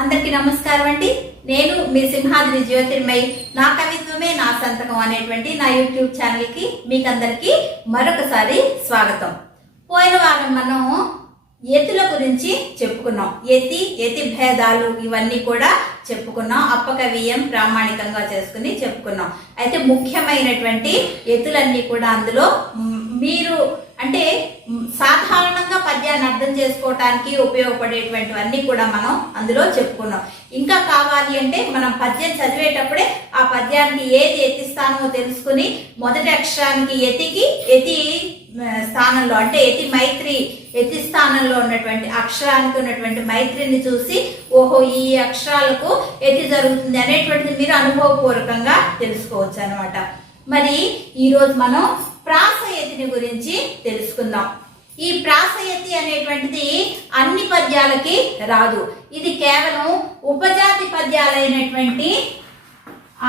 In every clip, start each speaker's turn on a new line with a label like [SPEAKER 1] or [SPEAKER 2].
[SPEAKER 1] అందరికీ నమస్కారం అండి. నేను మీ సింహాద్రి జ్యోతిర్మయ్ నా కవిత్వమే నా సంతకం అనేటువంటి నా యూట్యూబ్ ఛానల్కి మీకు అందరికీ మరొకసారి స్వాగతం. పోయిన వారం మనం ఎతుల గురించి చెప్పుకున్నాం. ఎతి ఎతి భేదాలు ఇవన్నీ కూడా చెప్పుకున్నాం. అప్పకవీయం ప్రామాణికంగా చేసుకుని చెప్పుకున్నాం. అయితే ముఖ్యమైనటువంటి ఎతులన్నీ కూడా అందులో మీరు అంటే సాధారణంగా పద్యాన్ని అర్థం చేసుకోవటానికి ఉపయోగపడేటువంటివన్నీ కూడా మనం అందులో చెప్పుకున్నాం. ఇంకా కావాలి అంటే మనం పద్యం చదివేటప్పుడే ఆ పద్యానికి ఏది ఎత్తిస్తానో తెలుసుకుని మొదటి అక్షరానికి ఎతికి ఎతి స్థానంలో అంటే ఎతి మైత్రి ఎతి స్థానంలో ఉన్నటువంటి అక్షరానికి ఉన్నటువంటి మైత్రిని చూసి ఓహో ఈ అక్షరాలకు ఎతి జరుగుతుంది అనేటువంటిది మీరు అనుభవపూర్వకంగా తెలుసుకోవచ్చు అనమాట మరి ఈరోజు మనం ప్రాసయతిని గురించి తెలుసుకుందాం. ఈ ప్రాసయతి అనేటువంటిది అన్ని పద్యాలకి రాదు. ఇది కేవలం ఉపజాతి పద్యాలైనటువంటి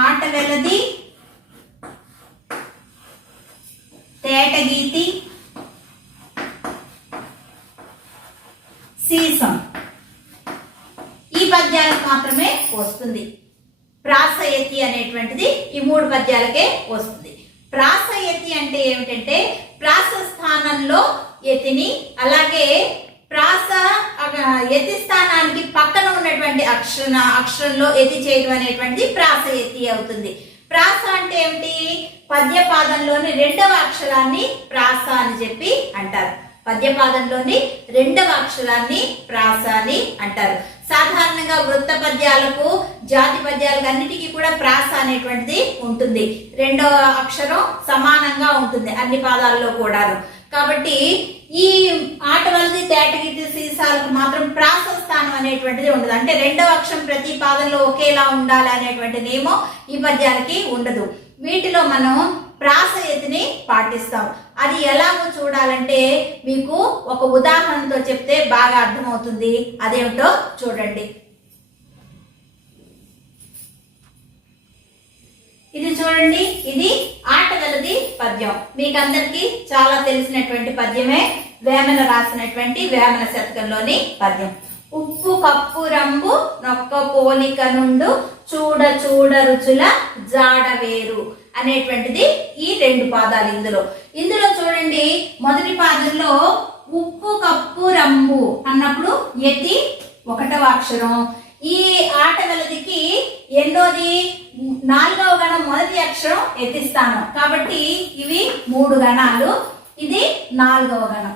[SPEAKER 1] ఆట వెలది తేటగీతి సీసం. ఈ పద్యాలకు మాత్రమే వస్తుంది. ప్రాసయతి అనేటువంటిది ఈ మూడు పద్యాలకే వస్తుంది. ప్రాసయతి అంటే ఏమిటంటే ప్రాస స్థానంలో యతిని అలాగే ప్రాస యతి స్థానానికి పక్కన ఉన్నటువంటి అక్షర అక్షరంలో యతి చేయడం అనేటువంటిది ప్రాసయతి అవుతుంది. ప్రాస అంటే ఏమిటి? పద్యపాదంలోని రెండవ అక్షరాన్ని ప్రాస అని చెప్పి అంటారు. పద్యపాదంలోని రెండవ అక్షరాన్ని ప్రాస అని అంటారు. సాధారణంగా వృత్త పద్యాలకు జాతి పద్యాలకు అన్నిటికీ కూడా ప్రాస అనేటువంటిది ఉంటుంది. రెండవ అక్షరం సమానంగా ఉంటుంది అన్ని పాదాల్లో కూడాను. కాబట్టి ఈ ఆట వలది తేటగీతి సీసాలకు మాత్రం ప్రాస స్థానం అనేటువంటిది ఉండదు. అంటే రెండవ అక్షరం ప్రతి పాదంలో ఒకేలా ఉండాలి అనేటువంటి నియమం ఈ పద్యాలకి ఉండదు. వీటిలో మనం ప్రాసయతిని పాటిస్తాం. అది ఎలాగో చూడాలంటే మీకు ఒక ఉదాహరణతో చెప్తే బాగా అర్థమవుతుంది. అదేమిటో చూడండి. ఇది చూడండి ఇది ఆటగలది పద్యం. మీకు అందరికీ చాలా తెలిసినటువంటి పద్యమే వేమన రాసినటువంటి వేమన శతకంలోని పద్యం. ఉప్పు కప్పు రంగు నొక్క పోలిక నుండు చూడ చూడ రుచుల జాడ వేరు. అనేటువంటిది ఈ రెండు పాదాలు ఇందులో. ఇందులో చూడండి మొదటి పాదంలో ఉప్పు కప్పు రమ్ము అన్నప్పుడు ఎతి ఒకటవ అక్షరం. ఈ ఆట వెలదికి ఎన్నోది నాలుగవ గణం మొదటి అక్షరం ఎత్తిస్తాను కాబట్టి ఇవి మూడు గణాలు ఇది నాలుగవ గణం.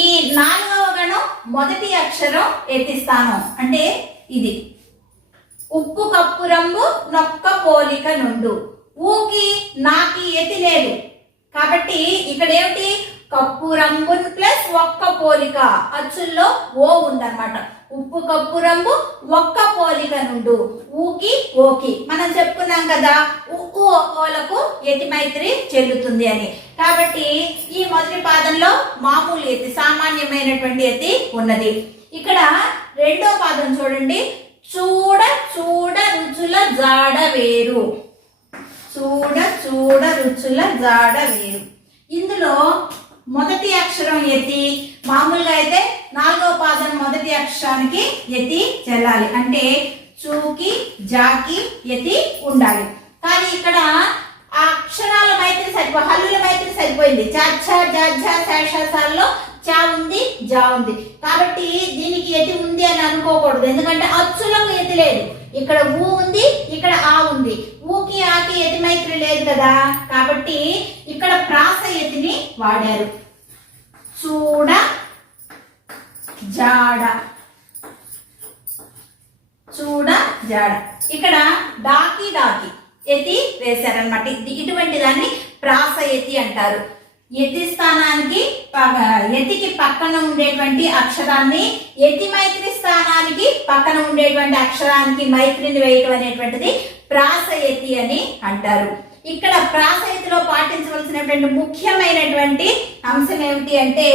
[SPEAKER 1] ఈ నాలుగవ గణం మొదటి అక్షరం ఎత్తిస్తాను అంటే ఇది. ఉప్పు కప్పు రంగు నొక్క పోలిక నుండు. ఊకి నాకి ఎతి లేదు. కాబట్టి ఇక్కడ ఏమిటి కప్పు రంగు ప్లస్ ఒక్క పోలిక. అచ్చుల్లో ఓ ఉందన్నమాట. ఉప్పు కప్పు రంగు ఒక్క పోలిక నుండు. ఊకి ఓకి. మనం చెప్పుకున్నాం కదా ఉక్కు ఓలకు ఎతి మైత్రి చెల్లుతుంది అని. కాబట్టి ఈ మొదటి పాదంలో మామూలు ఎతి సామాన్యమైనటువంటి ఎతి ఉన్నది. ఇక్కడ రెండో పాదం చూడండి. చూడ చూడ రుచుల జాడ వేరు. చూడ చూడ రుచుల జాడ వేరు. ఇందులో మొదటి అక్షరం ఎతి. మామూలుగా అయితే నాలుగో పాదం మొదటి అక్షరానికి ఎతి చెల్లాలి. అంటే చూకి జాకి ఎతి ఉండాలి. కానీ ఇక్కడ ఆ అక్షరాల మైత్రి సరిపో హల్లుల మైత్రి సరిపోయింది. చచ్చ జజ్జ శేషాసాల్లో చా ఉంది జా ఉంది. కాబట్టి దీనికి ఎతి ఉంది అనుకోకూడదు. ఎందుకంటే అచ్చులకు ఎతి లేదు. ఇక్కడ ఊ ఉంది ఇక్కడ ఆ ఉంది. ఊకి ఆకి ఎతి మైత్రి లేదు కదా. కాబట్టి ఇక్కడ ప్రాస ఎతిని వాడారు. చూడ జాడ. చూడ జాడ. ఇక్కడ డాకి డాకి. ఎతి వేశారనమాట ఇది- ఇటువంటి దాన్ని ప్రాస ఎతి అంటారు. ఎతి స్థానానికి ప- ఎతికి పక్కన ఉండేటువంటి అక్షరాన్ని ఎతి మైత్రి స్థానానికి పక్కన ఉండేటువంటి అక్షరానికి మైత్రిని వేయటం అనేటువంటిది ప్రాస ఎతి అని అంటారు. ఇక్కడ ప్రాస ఎతిలో పాటించవలసినటువంటి ముఖ్యమైనటువంటి అంశం ఏమిటి అంటే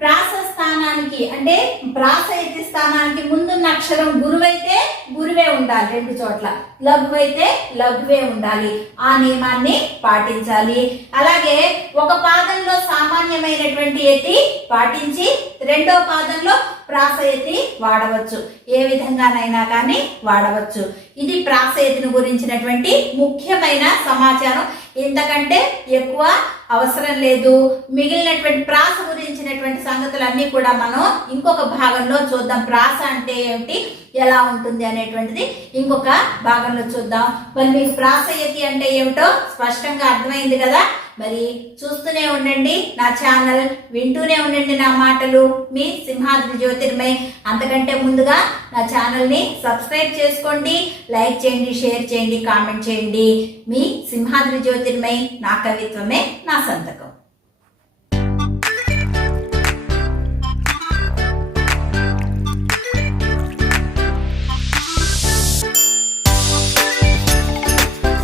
[SPEAKER 1] ప్రాస స్థానానికి అంటే ప్రాసయతి స్థానానికి ముందున్న అక్షరం గురువైతే గురువే ఉండాలి రెండు చోట్ల. లఘు అయితే లఘువే ఉండాలి. ఆ నియమాన్ని పాటించాలి. అలాగే ఒక పాదంలో సామాన్యమైనటువంటి యతి పాటించి రెండో పాదంలో ప్రాసయతి వాడవచ్చు. ఏ విధంగానైనా కానీ వాడవచ్చు. ఇది ప్రాసయతిని గురించినటువంటి ముఖ్యమైన సమాచారం. ఇంతకంటే ఎక్కువ అవసరం లేదు. మిగిలినటువంటి ప్రాస గురించినటువంటి సంగతులన్నీ కూడా మనం ఇంకొక భాగంలో చూద్దాం. ప్రాస అంటే ఏమిటి? ఎలా ఉంటుంది అనేటువంటిది ఇంకొక భాగంలో చూద్దాం. మరి మీకు ప్రాసయతి అంటే ఏమిటో స్పష్టంగా అర్థమైంది కదా? మరి చూస్తూనే ఉండండి నా ఛానల్ వింటూనే ఉండండి నా మాటలు. మీ సింహాద్రి జ్యోతిర్మయ్ అంతకంటే ముందుగా నా ఛానల్ని సబ్స్క్రైబ్ చేసుకోండి లైక్ చేయండి షేర్ చేయండి కామెంట్ చేయండి. మీ సింహాద్రి జ్యోతిర్మయ్ నా కవిత్వమే నా సంతకం.